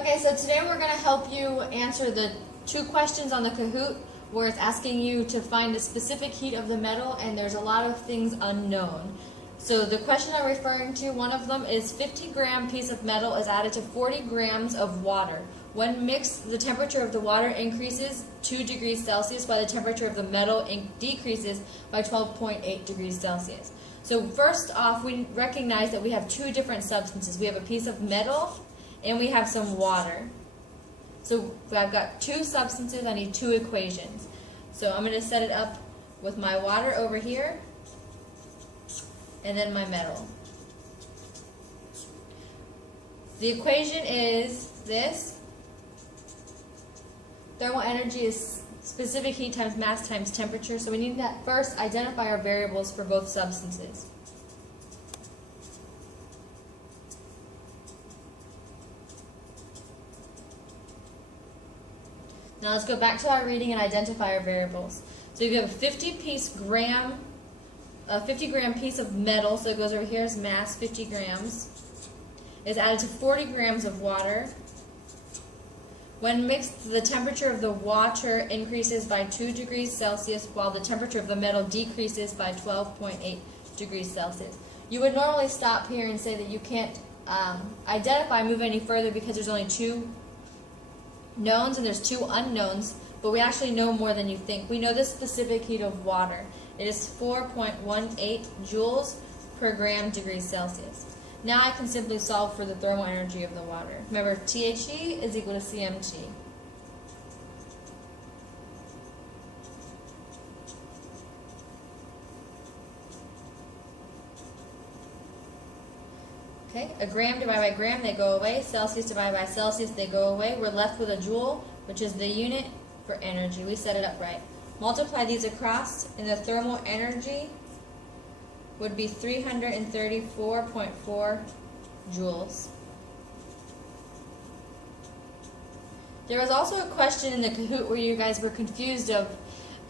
Okay, so today we're going to help you answer the two questions on the Kahoot where it's asking you to find the specific heat of the metal and there's a lot of things unknown. So the question I'm referring to, one of them is 50-gram piece of metal is added to 40 grams of water. When mixed, the temperature of the water increases 2 degrees Celsius while the temperature of the metal decreases by 12.8 degrees Celsius. So first off, we recognize that we have two different substances. We have a piece of metal and we have some water. So I've got two substances, I need two equations. So I'm going to set it up with my water over here and then my metal. The equation is this. Thermal energy is specific heat times mass times temperature. So we need to first identify our variables for both substances. Now let's go back to our reading and identify our variables. So you have a 50 gram piece of metal, so it goes over here as mass, 50 grams, is added to 40 grams of water. When mixed, the temperature of the water increases by 2 degrees Celsius while the temperature of the metal decreases by 12.8 degrees Celsius. You would normally stop here and say that you can't identify, move any further because there's only two knowns and there's two unknowns, but we actually know more than you think. We know the specific heat of water. It is 4.18 joules per gram degrees Celsius. Now I can simply solve for the thermal energy of the water. Remember, THE is equal to CMT. Okay, a gram divided by gram, they go away. Celsius divided by Celsius, they go away. We're left with a joule, which is the unit for energy. We set it up right. Multiply these across, and the thermal energy would be 334.4 joules. There was also a question in the Kahoot where you guys were confused of,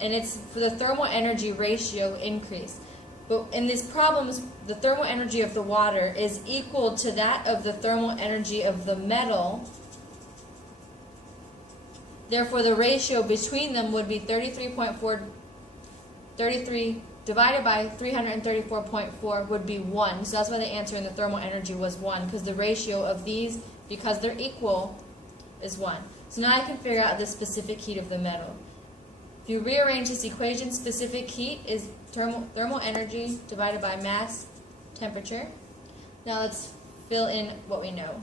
and it's for the thermal energy ratio increase. But in these problems, the thermal energy of the water is equal to that of the thermal energy of the metal. Therefore, the ratio between them would be 33 divided by 334.4 would be 1. So that's why the answer in the thermal energy was 1, because the ratio of these, because they're equal, is 1. So now I can figure out the specific heat of the metal. If you rearrange this equation, specific heat is thermal energy divided by mass temperature. Now let's fill in what we know.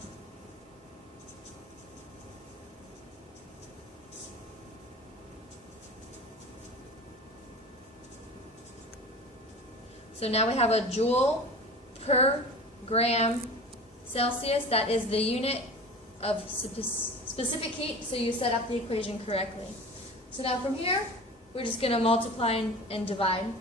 So now we have a joule per gram Celsius. That is the unit of specific heat, so you set up the equation correctly. So now from here, we're just going to multiply and divide.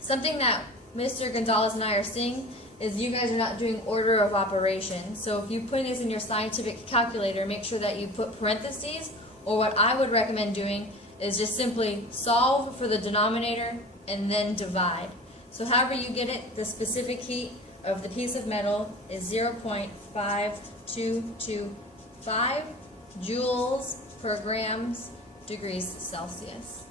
Something that Mr. Gonzalez and I are seeing is you guys are not doing order of operation. So if you put this in your scientific calculator, make sure that you put parentheses, or what I would recommend doing is just simply solve for the denominator and then divide. So however you get it, the specific heat of the piece of metal is 0.5225 joules per grams degrees Celsius.